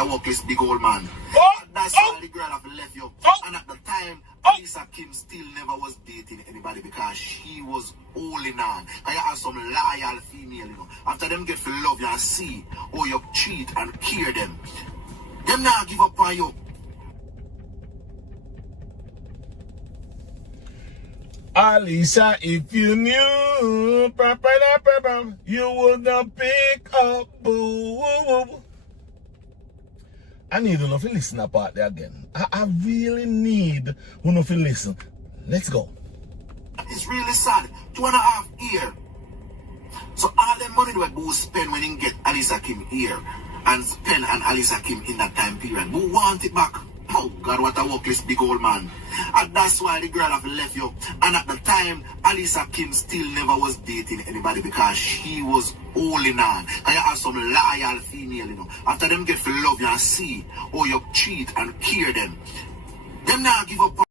a workless big old man. That's why the girl have left you. And at the time, Lisa Kim still never was dating anybody because she was holding on. And you have some loyal female, you know. After them get for love you and see how you treat and care them not give up on you. Alisa, if you knew, you would not pick up. I need you to listen to part there again. I really need you to listen. Let's go. It's really sad. 2.5 years. So all the money that Boo spend when he get Alisa Kim here and spend on Alisa Kim in that time period, Boo want it back. Oh God, what a workless big old man. And that's why the girl have left you. And at the time, Alisa Kim still never was dating anybody because she was holding on. And you have some loyal female, you know. After them get for love you and see how you treat and care them not give up on